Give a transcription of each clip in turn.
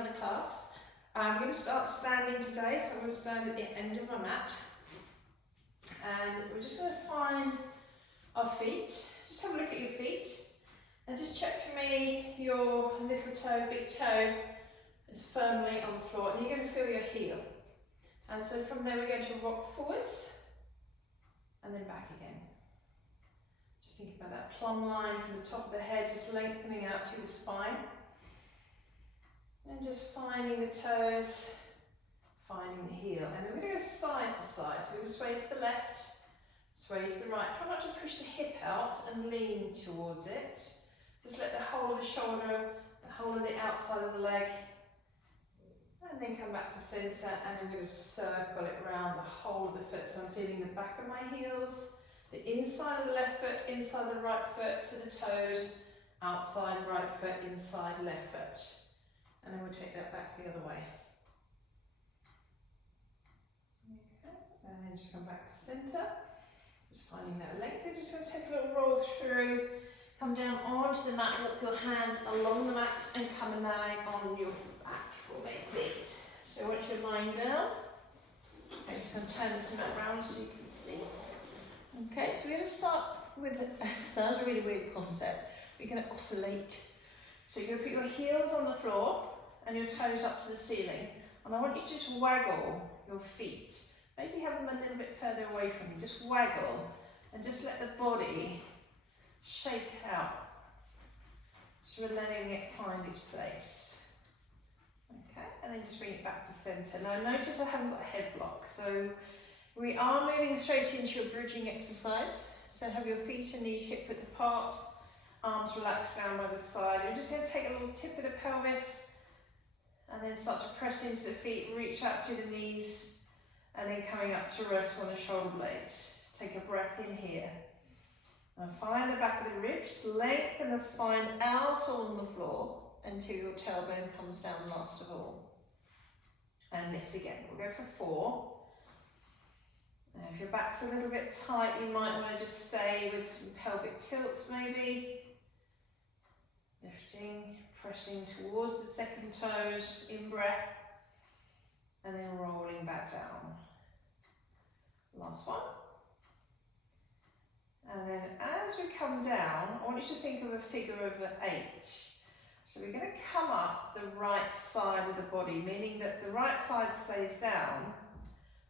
another class. I'm going to start standing today, so I'm going to stand at the end of my mat. And we're just going to find our feet. Just have a look at your feet and just check for me your little toe, big toe is firmly on the floor, and you're going to feel your heel. And so from there we're going to rock forwards and then back again. Just think about that plumb line from the top of the head, just lengthening out through the spine. And just finding the toes, finding the heel. And then we're going to go side to side. So we're going to sway to the left, sway to the right. Try not to push the hip out and lean towards it. Just let the whole of the shoulder, the whole of the outside of the leg, and then come back to centre, and I'm going to circle it around the whole of the foot. So I'm feeling the back of my heels, the inside of the left foot, inside the right foot to the toes, outside right foot, inside left foot. And then we'll take that back the other way. Okay, and then just come back to centre. Just finding that length. You're just going to take a little roll through, come down onto the mat, look your hands along the mat, and come and lie on your back for me, please. So once you're lying down, I'm just going to turn this mat around so you can see. Okay, so we're going to start with, sounds a really weird concept, we're going to oscillate. So you're going to put your heels on the floor and your toes up to the ceiling, and I want you to just waggle your feet. Maybe have them a little bit further away from you, just waggle and just let the body shake out. So we're letting it find its place. Okay, and then just bring it back to centre. Now notice I haven't got a head block, so we are moving straight into your bridging exercise. So have your feet and knees hip width apart, arms relaxed down by the side. We're just going to take a little tip of the pelvis and then start to press into the feet, reach out through the knees, and then coming up to rest on the shoulder blades. Take a breath in here. And find the back of the ribs, lengthen the spine out on the floor until your tailbone comes down last of all. And lift again. We'll go for 4. Now if your back's a little bit tight, you might want to just stay with some pelvic tilts maybe. Lifting, pressing towards the second toes, in breath, and then rolling back down. Last one. And then as we come down, I want you to think of a figure of an 8. So we're going to come up the right side of the body, meaning that the right side stays down,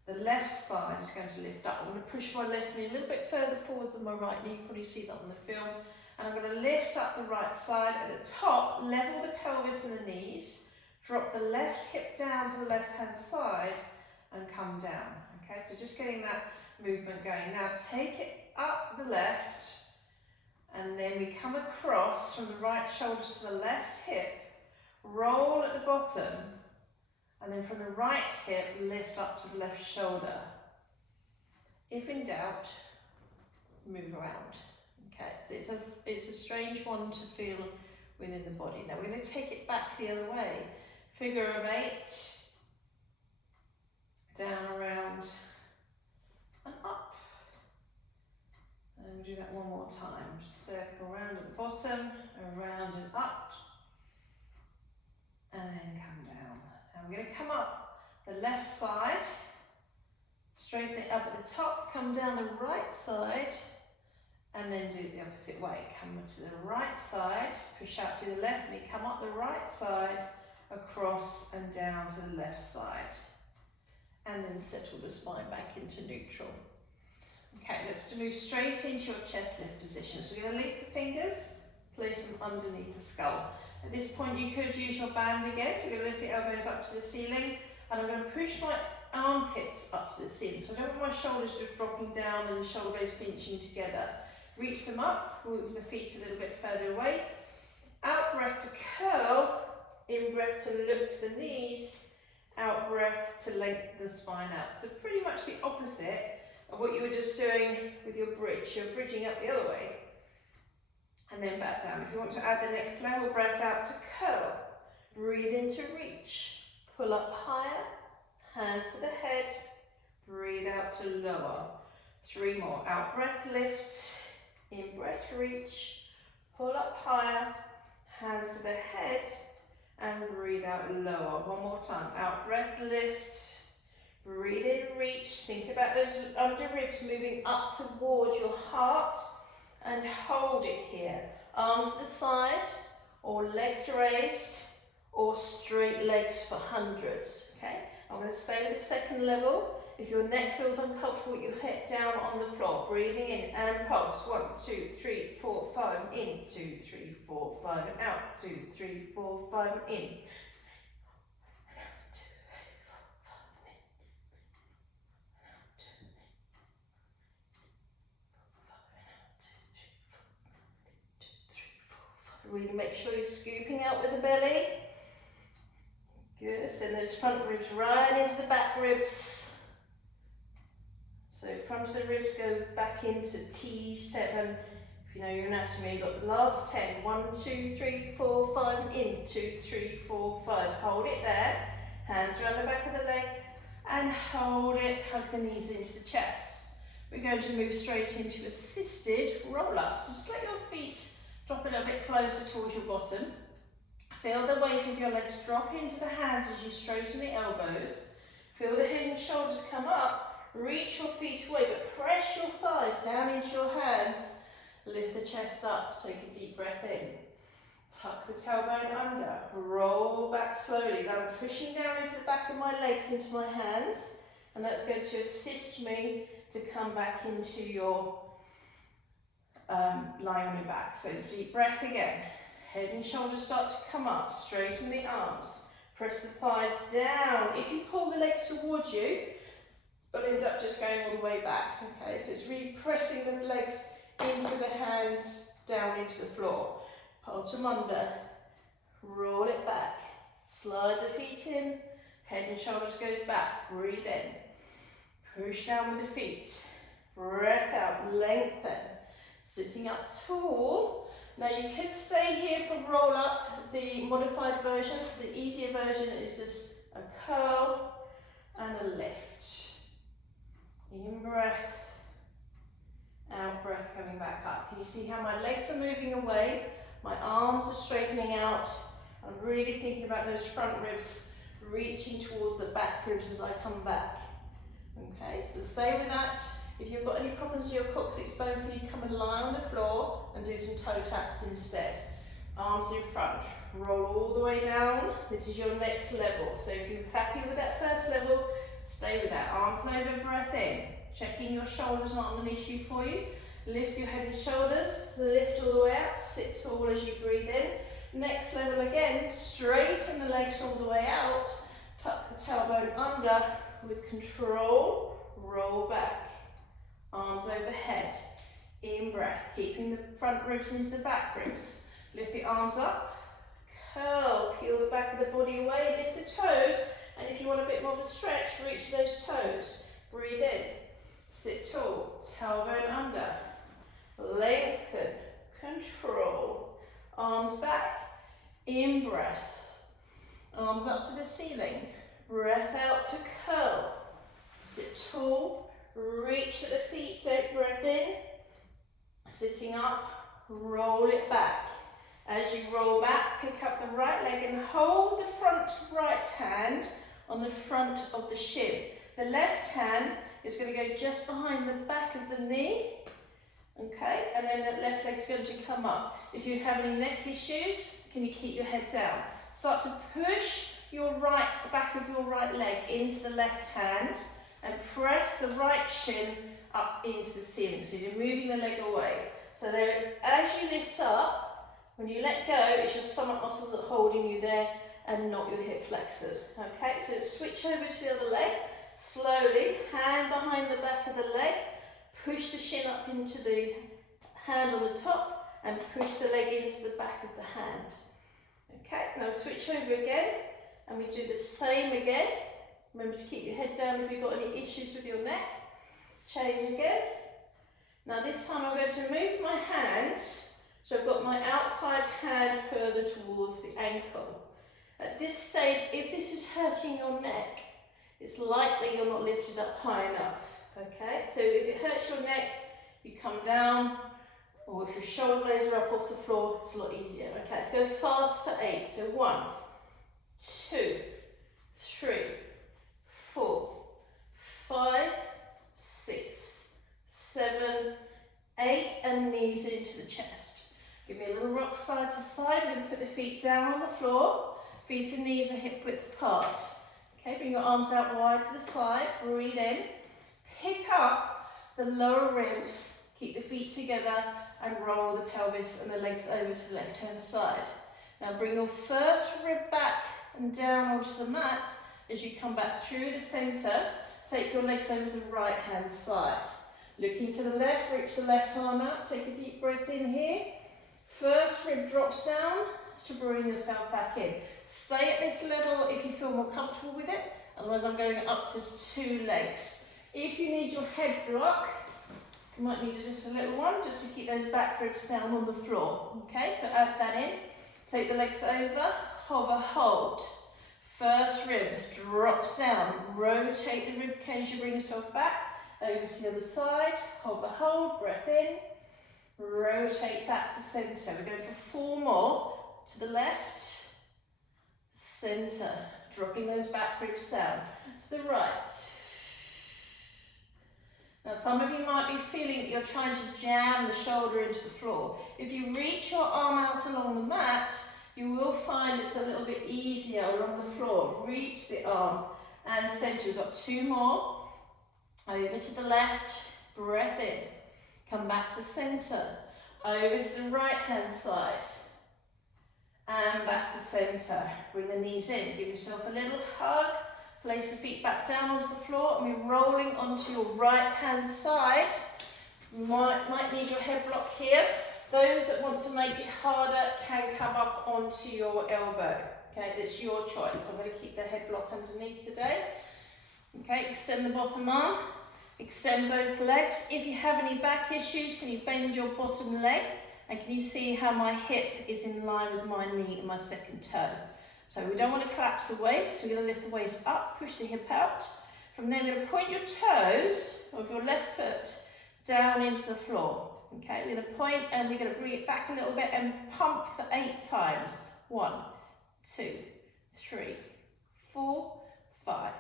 the left side is going to lift up. I'm going to push my left knee a little bit further forwards than my right knee, you can probably see that on the film. And I'm going to lift up the right side. At the top, level the pelvis and the knees, drop the left hip down to the left hand side and come down. Okay, so just getting that movement going. Now take it up the left, and then we come across from the right shoulder to the left hip, roll at the bottom, and then from the right hip, lift up to the left shoulder. If in doubt, move around. Okay, so it's a strange one to feel within the body. Now we're going to take it back the other way. Figure of 8, down, around, and up. And we'll do that one more time. Circle around at the bottom, around and up, and then come down. So we're going to come up the left side, straighten it up at the top, come down the right side, and then do it the opposite way. Come to the right side, push out through the left knee, come up the right side, across and down to the left side. And then settle the spine back into neutral. Okay, let's move straight into your chest lift position. So we're going to link the fingers, place them underneath the skull. At this point you could use your band again. You're going to lift the elbows up to the ceiling, and I'm going to push my armpits up to the ceiling. So I don't want my shoulders just dropping down and the shoulder blades pinching together. Reach them up, move the feet a little bit further away. Out breath to curl, in breath to look to the knees, out breath to lengthen the spine out. So pretty much the opposite of what you were just doing with your bridge. You're bridging up the other way and then back down. If you want to add the next level, breath out to curl. Breathe in to reach. Pull up higher, hands to the head. Breathe out to lower. 3 more. Out breath, lift. In breath, reach. Pull up higher, hands to the head. and breathe out, lower. One more time, out breath, lift. Breathe in, reach. Think about those under ribs moving up towards your heart and hold it here. Arms to the side or legs raised or straight legs for hundreds. Okay, I'm going to stay with the second level. If your neck feels uncomfortable, you head down on the floor. Breathing in and pulse. 1, 2, 3, 4, 5. In. 2, 3, 4, 5. And out. 2, 3, 4, 5. In. Really make sure you're scooping out with the belly. Good. Send those front ribs right into the back ribs. So front of the ribs go back into T7. If you know your anatomy, you've got the last 10. 1, 2, 3, 4, 5. In. 2, 3, 4, 5. Hold it there. Hands around the back of the leg. And hold it. Hug the knees into the chest. We're going to move straight into assisted roll-up. So just let your feet drop a little bit closer towards your bottom. Feel the weight of your legs drop into the hands as you straighten the elbows. Feel the head and shoulders come up. Reach your feet away, but press your thighs down into your hands. Lift the chest up. Take a deep breath in. Tuck the tailbone under. Roll back slowly. Now I'm pushing down into the back of my legs, into my hands. And that's going to assist me to come back into your lie on your back. So deep breath again. Head and shoulders start to come up. Straighten the arms. Press the thighs down. If you pull the legs towards you, you'll end up just going all the way back. Okay, so it's really pressing the legs into the hands, down into the floor. Pull them under. Roll it back. Slide the feet in. Head and shoulders goes back. Breathe in. Push down with the feet. Breath out. Lengthen. Sitting up tall. Now you could stay here for roll up, the modified version. So the easier version is just a curl and a lift. In breath, out breath, coming back up. Can you see how my legs are moving away? My arms are straightening out. I'm really thinking about those front ribs reaching towards the back ribs as I come back. Okay, so stay with that. If you've got any problems with your coccyx bone, can you come and lie on the floor and do some toe taps instead? Arms in front, roll all the way down. This is your next level. So if you're happy with that first level, stay with that. Arms over, breath in. Checking your shoulders aren't an issue for you. Lift your head and shoulders, lift all the way up, sit tall as you breathe in. Next level again, straighten the legs all the way out. Tuck the tailbone under with control, roll back. Arms overhead, in breath, keeping the front ribs into the back ribs. Lift the arms up, curl, peel the back of the body away, lift the toes, and if you want a bit more of a stretch, reach those toes. Breathe in, sit tall, tailbone under, lengthen, control, arms back, in breath, arms up to the ceiling, breath out to curl, sit tall, reach at the feet, take breath in, sitting up, roll it back. As you roll back, pick up the right leg and hold the front right hand on the front of the shin. The left hand is going to go just behind the back of the knee, okay, and then the left leg's going to come up. If you have any neck issues, can you keep your head down? Start to push your back of your right leg into the left hand, and press the right shin up into the ceiling. So you're moving the leg away. So there, as you lift up, when you let go, it's your stomach muscles that are holding you there and not your hip flexors. Okay, so switch over to the other leg. Slowly, hand behind the back of the leg, push the shin up into the hand on the top and push the leg into the back of the hand. Okay, now switch over again and we do the same again. Remember to keep your head down if you've got any issues with your neck. Change again. Now this time I'm going to move my hands, so I've got my outside hand further towards the ankle. At this stage, if this is hurting your neck, it's likely you're not lifted up high enough. Okay, so if it hurts your neck, you come down, or if your shoulder blades are up off the floor, it's a lot easier. Okay, let's go fast for 8. So 1, 2, 3, 4, 5, 6, 7, 8, and knees into the chest. Give me a little rock side to side. We're going to put the feet down on the floor. Feet and knees are hip width apart. Okay, bring your arms out wide to the side. Breathe in. Pick up the lower ribs. Keep the feet together and roll the pelvis and the legs over to the left hand side. Now bring your first rib back and down onto the mat as you come back through the centre. Take your legs over the right hand side. Looking to the left, reach the left arm out. Take a deep breath in here. First rib drops down to bring yourself back in. Stay at this level if you feel more comfortable with it. Otherwise I'm going up to 2 legs. If you need your head block, you might need just a little one just to keep those back ribs down on the floor. Okay, so add that in. Take the legs over, hover, hold. First rib drops down. Rotate the rib cage, you bring yourself back. Over to the other side, hover, hold, breath in. Rotate back to centre. We're going for 4 more. To the left, centre. Dropping those back ribs down. To the right. Now some of you might be feeling that you're trying to jam the shoulder into the floor. If you reach your arm out along the mat, you will find it's a little bit easier along the floor. Reach the arm and centre. We've got 2 more. Over to the left, breath in. Come back to centre. Over to the right hand side. And back to centre. Bring the knees in. Give yourself a little hug. Place the feet back down onto the floor and we're rolling onto your right hand side. You might need your head block here. Those that want to make it harder can come up onto your elbow. Okay, it's your choice. I'm going to keep the head block underneath today. Okay, extend the bottom arm. Extend both legs. If you have any back issues, can you bend your bottom leg? And can you see how my hip is in line with my knee and my second toe? So we don't want to collapse the waist, so we're going to lift the waist up, push the hip out. From there we're going to point your toes of your left foot down into the floor. Okay, we're going to point and we're going to bring it back a little bit and pump for 8 times. 1, 2, 3, 4, 5,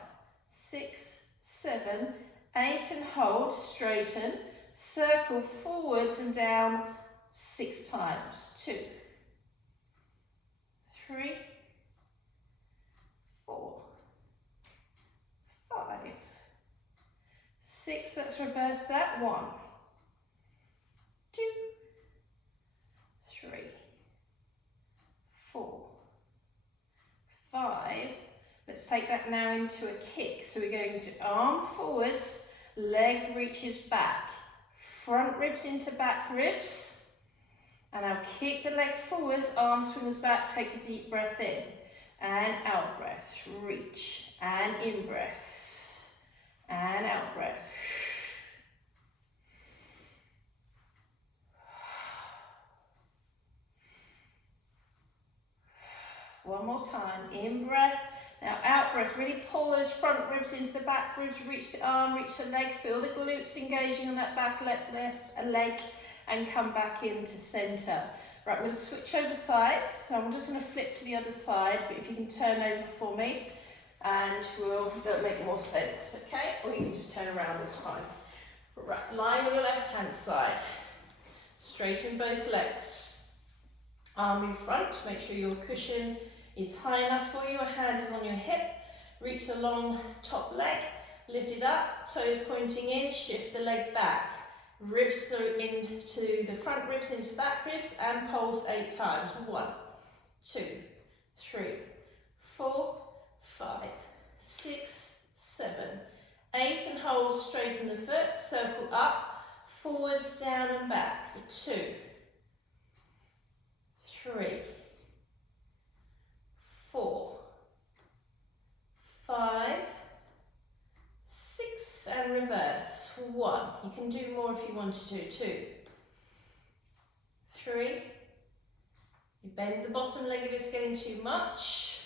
6, 7, 8 and hold, straighten, circle forwards and down 6 times. 2, 3, 4, 5, 6, let's reverse that. 1, 2, 3, 4, 5. Let's take that now into a kick. So we're going to arm forwards, leg reaches back, front ribs into back ribs, and I'll kick the leg forwards, arm swings back, take a deep breath in, and out breath, reach, and in breath, and out breath. One more time, in breath. Now out breath, really pull those front ribs into the back ribs, reach the arm, reach the leg, feel the glutes engaging on that back leg, and come back into centre. Right, we're going to switch over sides. So I'm just going to flip to the other side, but if you can turn over for me, and that'll make more sense, okay? Or you can just turn around, it's fine. Right, lying on your left hand side, straighten both legs. Arm in front, make sure your cushion is high enough for you, a hand is on your hip, reach the long top leg, lift it up, toes pointing in, shift the leg back, ribs into the front ribs into back ribs, and pulse 8 times. 1, 2, 3, 4, 5, 6, 7, 8, and hold, straighten the foot, circle up, forwards, down and back for 2, 3, 4, 5, 6, and reverse. 1. You can do more if you wanted to. 2, 3. You bend the bottom leg if it's getting too much.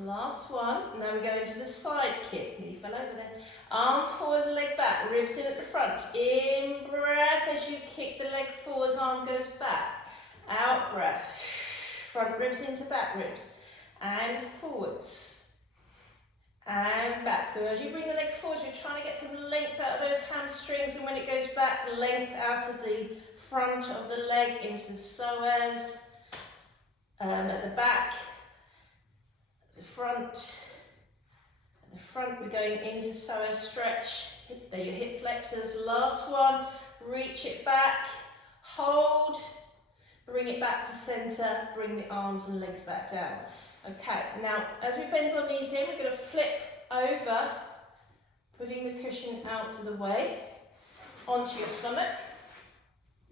Last one. Now we go into the side kick. Nearly fell over there. Arm forwards, leg back, ribs in at the front. In breath as you kick the leg forwards, arm goes back. Out breath. front ribs into back ribs, and forwards, and back. So as you bring the leg forwards, you're trying to get some length out of those hamstrings, and when it goes back, length out of the front of the leg into the psoas, at the back, the front, we're going into psoas stretch. There, your hip flexors. Last one, reach it back, hold, bring it back to center, bring the arms and legs back down. Okay, now as we bend our knees here, we're going to flip over, putting the cushion out of the way, onto your stomach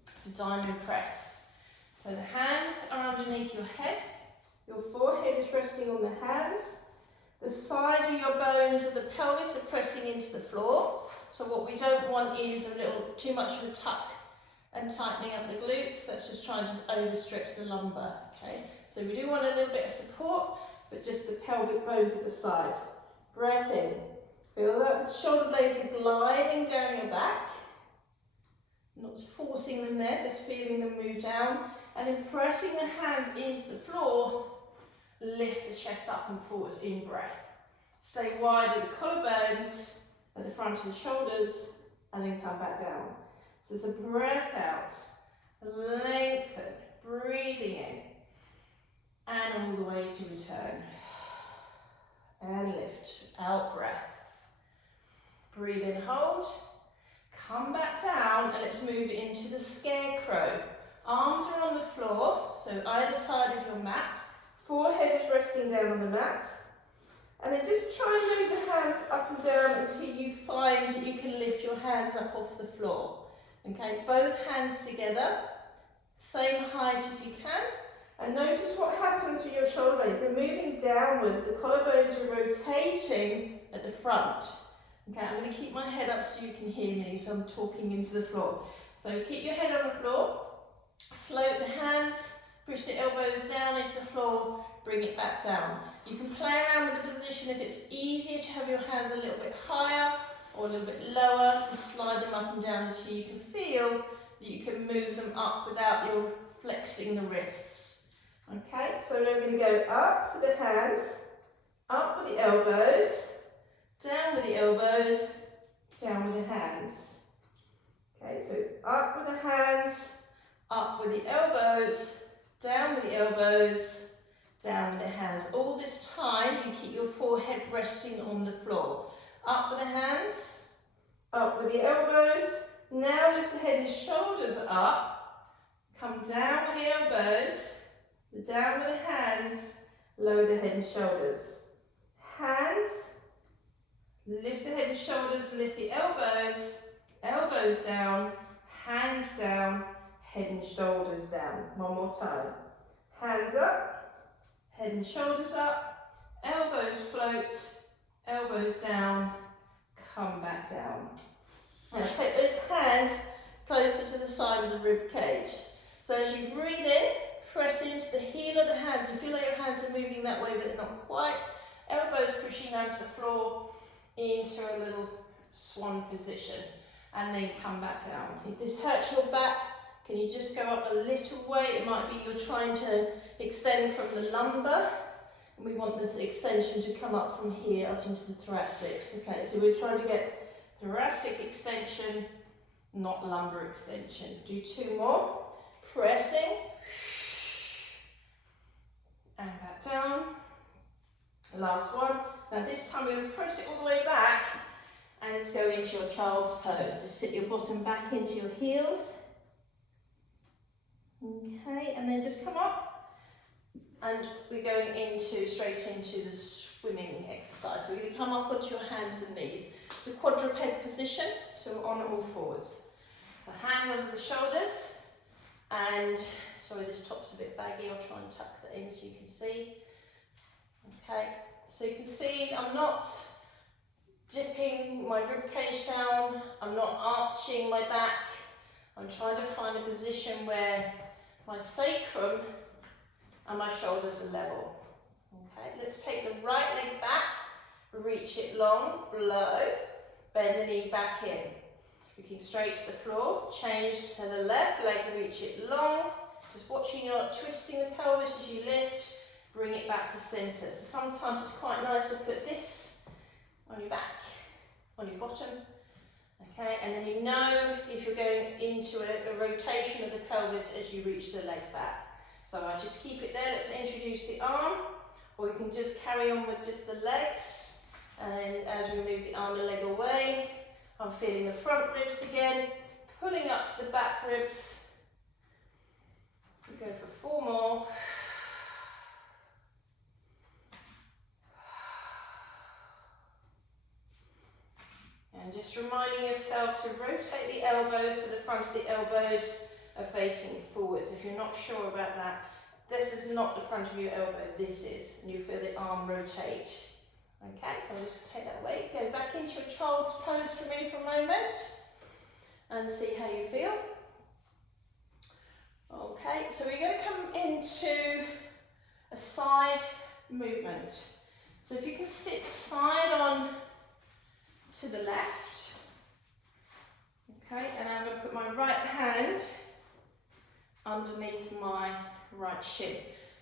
for diamond press. So the hands are underneath your head, your forehead is resting on the hands, the side of your bones of the pelvis are pressing into the floor. So what we don't want is too much of a tuck and tightening up the glutes. That's just trying to overstretch the lumbar. Okay, so we do want a little bit of support, but just the pelvic bones at the side. Breath in. Feel that the shoulder blades are gliding down your back. Not forcing them there, just feeling them move down. And then pressing the hands into the floor. Lift the chest up and forwards in breath. Stay wide with the collarbones at the front of the shoulders, and then come back down. So it's a breath out, lengthen, breathing in, and all the way to return. And lift, out breath. Breathe in, hold, come back down, and let's move into the scarecrow. Arms are on the floor, so either side of your mat. Forehead is resting down on the mat. And then just try and move the hands up and down until you find that you can lift your hands up off the floor. Okay, both hands together, same height if you can. And notice what happens with your shoulder blades. They're moving downwards, the collarbones are rotating at the front. Okay, I'm going to keep my head up so you can hear me if I'm talking into the floor. So keep your head on the floor, float the hands, push the elbows down into the floor, bring it back down. You can play around with the position if it's easier to have your hands a little bit higher or a little bit lower, just slide them up and down until you can feel that you can move them up without your flexing the wrists. Okay, so we're going to go up with the hands, up with the elbows, down with the elbows, down with the hands. Okay, so up with the hands, up with the elbows, down with the elbows, down with the hands. All this time you keep your forehead resting on the floor. Up with the hands, up with the elbows. Now lift the head and shoulders up. Come down with the elbows, down with the hands, lower the head and shoulders. Hands, lift the head and shoulders, lift the elbows, elbows down, hands down, head and shoulders down. One more time. Hands up, head and shoulders up, elbows float, elbows down, come back down. Now take those hands closer to the side of the rib cage. So as you breathe in, press into the heel of the hands. You feel like your hands are moving that way, but they're not quite. Elbows pushing down to the floor into a little swan position, and then come back down. If this hurts your back, can you just go up a little way? It might be you're trying to extend from the lumbar, and we want this extension to come up from here up into the thoracics. Okay, so we're trying to get thoracic extension, not lumbar extension. Do two more. Pressing, and back down. Last one. Now this time we're going to press it all the way back and go into your child's pose. So sit your bottom back into your heels. Okay, and then just come up, and we're going straight into the swimming exercise. So we're going to come up onto your hands and knees. It's a quadruped position, so we're on all fours. So hands under the shoulders, and sorry, this top's a bit baggy. I'll try and tuck that in so you can see. Okay, so you can see I'm not dipping my rib cage down. I'm not arching my back. I'm trying to find a position where my sacrum and my shoulders are level. Okay, let's take the right leg back, reach it long, blow, bend the knee back in. Looking straight to the floor, change to the left leg, reach it long, Just watching you're not twisting the pelvis as you lift, bring it back to centre. So sometimes it's quite nice to put this on your back, on your bottom, okay, and then you know if you're going into a rotation of the pelvis as you reach the leg back. So I just keep it there. Let's introduce the arm, or you can just carry on with just the legs, and as we move the arm and leg away, I'm feeling the front ribs again, pulling up to the back ribs. We go for 4 more. And just reminding yourself to rotate the elbows so the front of the elbows are facing forwards. If you're not sure about that, this is not the front of your elbow, this is. And you feel the arm rotate. Okay, so I'll just take that away. Go back into your child's pose for me for a moment and see how you feel. Okay, so we're going to come into a side movement. So if you can sit side on to the left, okay, and I'm going to put my right hand underneath my right shin.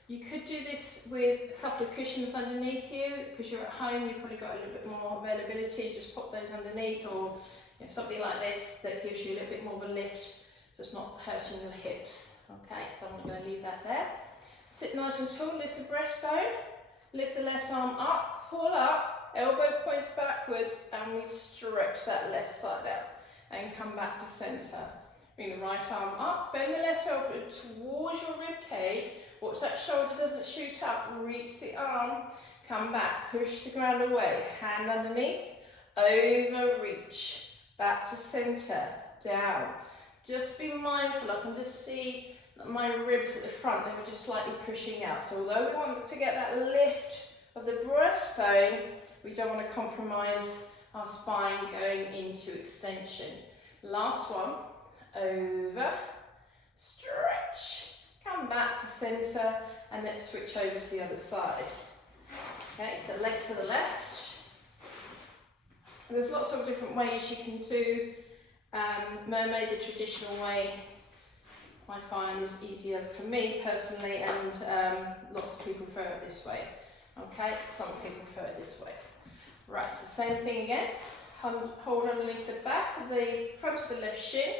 You could do this with a couple of cushions underneath you, because you're at home, you've probably got a little bit more availability, just pop those underneath, or something like this that gives you a little bit more of a lift, so it's not hurting the hips. Okay, so I'm going to leave that there. Sit nice and tall, lift the breastbone, lift the left arm up, pull up, elbow points backwards, and we stretch that left side out and come back to centre. Bring the right arm up, bend the left elbow towards your rib cage. Watch that shoulder doesn't shoot up, reach the arm, come back, push the ground away, hand underneath, over reach, back to centre, down. Just be mindful, I can just see that my ribs at the front, they were just slightly pushing out. So although we want to get that lift of the breastbone, we don't want to compromise our spine going into extension. Last one, over, stretch. Come back to centre, and let's switch over to the other side. Okay, so legs to the left. And there's lots of different ways you can do mermaid, the traditional way. I find is easier for me personally, and lots of people prefer it this way. Okay, some people prefer it this way. Right, so same thing again. Hold underneath the back of the front of the left shin.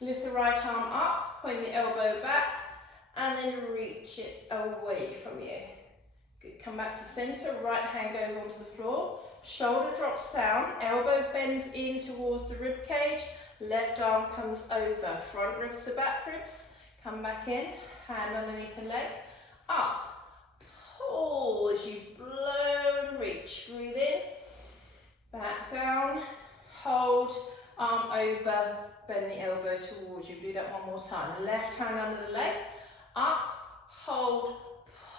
Lift the right arm up, point the elbow back, and then reach it away from you. Good. Come back to centre, right hand goes onto the floor, shoulder drops down, elbow bends in towards the rib cage, left arm comes over, front ribs to back ribs, come back in, hand underneath the leg, up, pull as you blow and reach, breathe in, back down, hold, arm over, bend the elbow towards you. Do that one more time. Left hand under the leg, up, hold,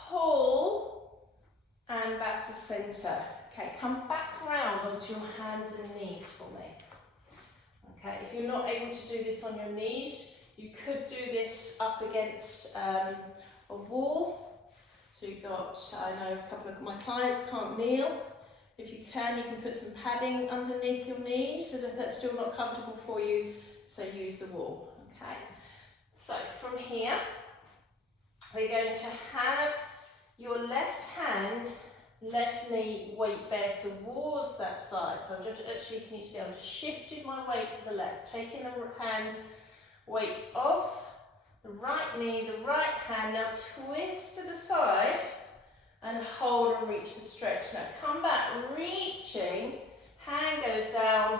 pull, and back to centre. Okay, come back round onto your hands and knees for me. Okay, if you're not able to do this on your knees, you could do this up against a wall. So you've got, I know a couple of my clients can't kneel. If you can put some padding underneath your knees, so that that's still not comfortable for you, so use the wall, okay? So from here, we're going to have your left hand, left knee weight bear towards that side. So I'm just, actually, can you see, I'm just shifting my weight to the left, taking the hand weight off, the right knee, the right hand, now twist to the side, and hold and reach the stretch. Now come back, reaching, hand goes down,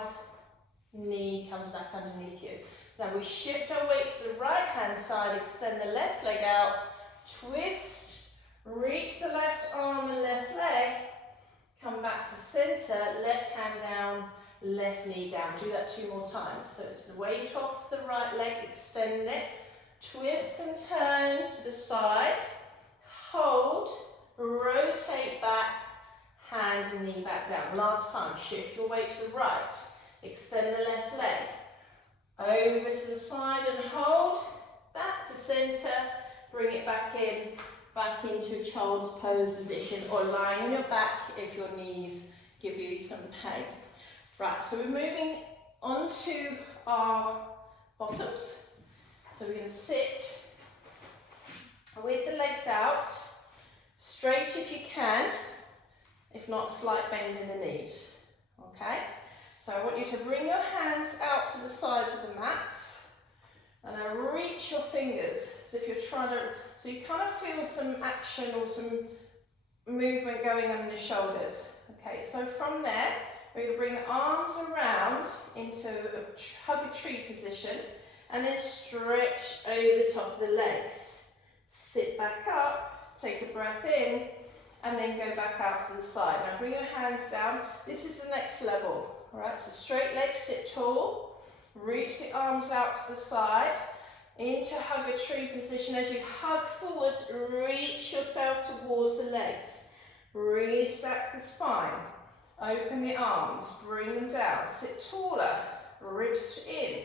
knee comes back underneath you. Now we shift our weight to the right hand side, extend the left leg out, twist, reach the left arm and left leg, come back to centre, left hand down, left knee down. Do that 2 more times. So it's the weight off the right leg, extend it, twist and turn to the side, hold, rotate back, hand and knee back down. Last time, shift your weight to the right, extend the left leg, over to the side and hold, back to centre, bring it back into child's pose position, or lying on your back if your knees give you some pain. Right, so we're moving onto our bottoms. So we're going to sit slight bend in the knees. Okay? So I want you to bring your hands out to the sides of the mats and then reach your fingers as if you're trying to, so you kind of feel some action or some movement going on the shoulders. Okay, so from there, we're going to bring the arms around into a hug a tree position and then stretch over the top of the legs. Sit back up, take a breath in, and then go back out to the side. Now bring your hands down. This is the next level. All right, so straight legs, sit tall. Reach the arms out to the side. Into hug a tree position. As you hug forwards, reach yourself towards the legs. Raise back the spine. Open the arms, bring them down. Sit taller, ribs in.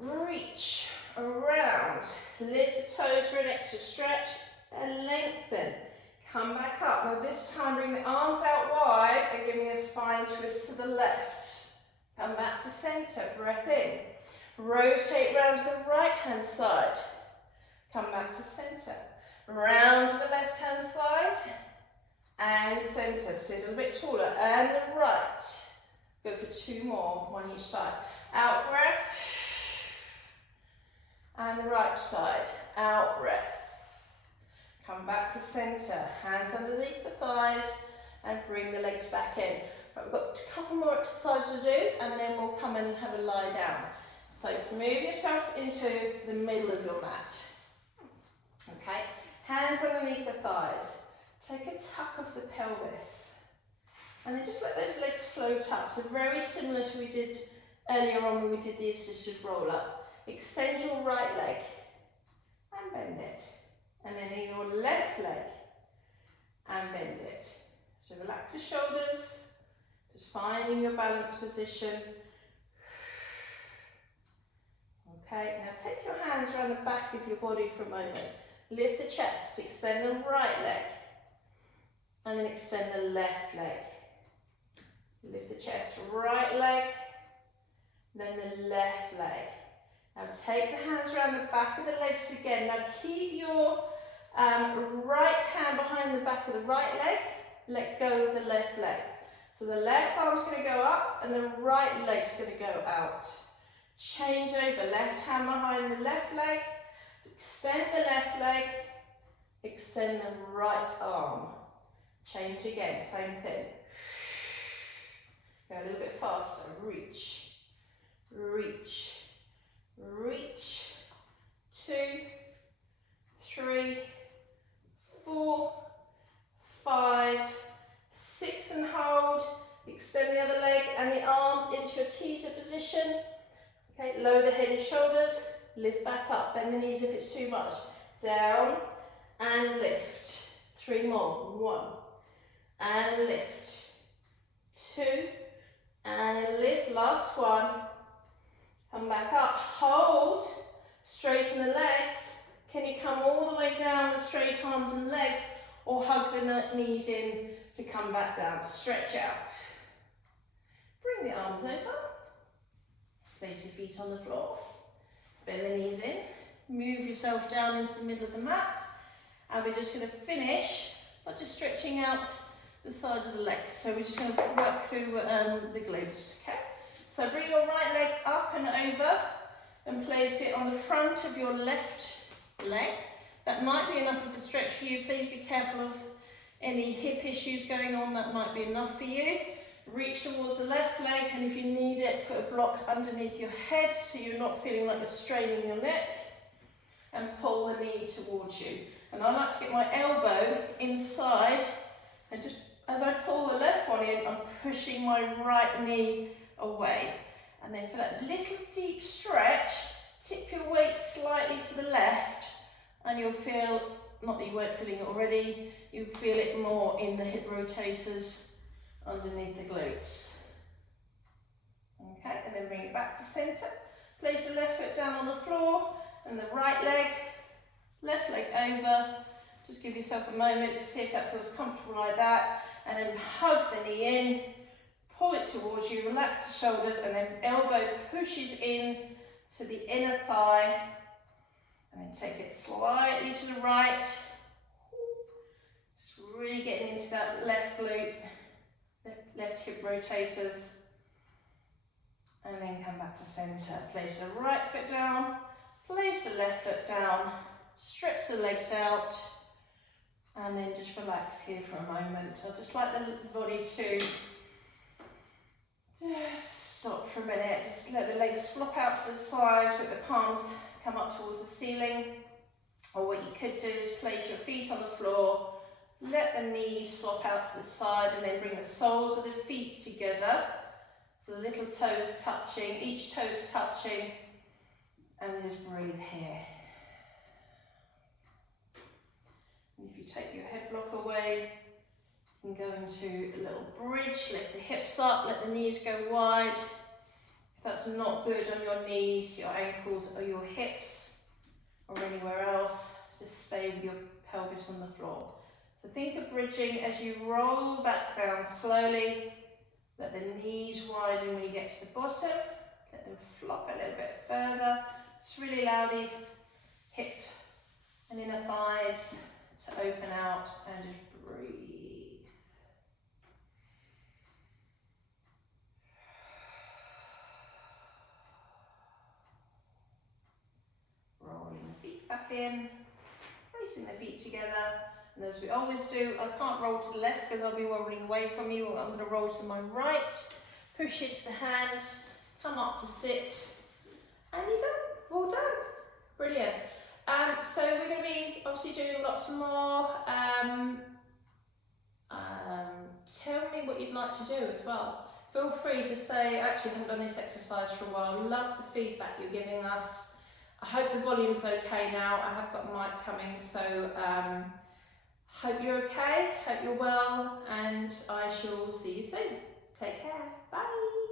Reach around. Lift the toes for an extra stretch and lengthen. Come back up. Now this time bring the arms out wide and give me a spine twist to the left. Come back to centre, breath in. Rotate round to the right hand side. Come back to centre. Round to the left hand side and centre. Sit a little bit taller and the right. Go for two more, one each side. Out breath. And the right side. Out breath. Come back to centre. Hands underneath the thighs and bring the legs back in. Right, we've got a couple more exercises to do and then we'll come and have a lie down. So move yourself into the middle of your mat. Okay, hands underneath the thighs. Take a tuck of the pelvis. And then just let those legs float up. So very similar to we did earlier on when we did the assisted roll up. Extend your right leg and bend it. And then in your left leg and bend it. So relax the shoulders. Just finding your balance position. Okay, now take your hands around the back of your body for a moment. Lift the chest, extend the right leg. And then extend the left leg. Lift the chest, right leg. Then the left leg. Now take the hands around the back of the legs again. Now keep your right hand behind the back of the right leg. Let go of the left leg. So the left arm's going to go up and the right leg's going to go out. Change over, left hand behind the left leg. Extend the left leg. Extend the right arm. Change again, same thing. Go a little bit faster. Reach, reach, reach. 2, 3, 4, 5, 6 and hold. Extend the other leg and the arms into your teaser position. Okay, lower the head and shoulders. Lift back up. Bend the knees if it's too much. Down and lift. 3 more. 1 and lift. 2 and lift. Last one. Come back up. Hold. Straighten the legs. Can you come all the way down with straight arms and legs or hug the knees in to come back down? Stretch out. Bring the arms over. Place your feet on the floor. Bend the knees in. Move yourself down into the middle of the mat. And we're just going to finish by just stretching out the sides of the legs. So we're just going to work through the glutes. Okay? So bring your right leg up and over and place it on the front of your left leg. That might be enough of a stretch for you. Please be careful of any hip issues going on. That might be enough for you. Reach towards the left leg, and if you need it, put a block underneath your head so you're not feeling like you're straining your neck, and pull the knee towards you. And I like to get my elbow inside, and just as I pull the left one in, I'm pushing my right knee away. And then for that little deep stretch, tip your weight slightly to the left, and you'll feel, not that you weren't feeling it already, you'll feel it more in the hip rotators underneath the glutes. Okay, and then bring it back to centre. Place the left foot down on the floor and the right leg, left leg over. Just give yourself a moment to see if that feels comfortable like that. And then hug the knee in, pull it towards you, relax the shoulders, and then elbow pushes in to the inner thigh. And then take it slightly to the right. Just really getting into that left glute, left hip rotators. And then come back to centre. Place the right foot down, place the left foot down, stretch the legs out, and then just relax here for a moment. I'd just like the body to just stop for a minute. Just let the legs flop out to the side, let the palms come up towards the ceiling. Or what you could do is place your feet on the floor, let the knees flop out to the side, and then bring the soles of the feet together. So the little toes touching, each toe's touching, and then just breathe here. And if you take your head block away, you can go into a little bridge, lift the hips up, let the knees go wide. If that's not good on your knees, your ankles, or your hips, or anywhere else, just stay with your pelvis on the floor. So think of bridging as you roll back down slowly. Let the knees widen when you get to the bottom. Let them flop a little bit further. Just really allow these hip and inner thighs to open out and just breathe. Rolling the feet back in, placing the feet together. And as we always do, I can't roll to the left because I'll be rolling away from you. I'm going to roll to my right, push into the hand, come up to sit, and you're done. Well done. Brilliant. So we're going to be obviously doing lots more. Tell me what you'd like to do as well. Feel free to say, actually I haven't done this exercise for a while. Love the feedback you're giving us. I hope the volume's okay now. I have got a mic coming, so hope you're okay, hope you're well, and I shall see you soon. Take care. Bye.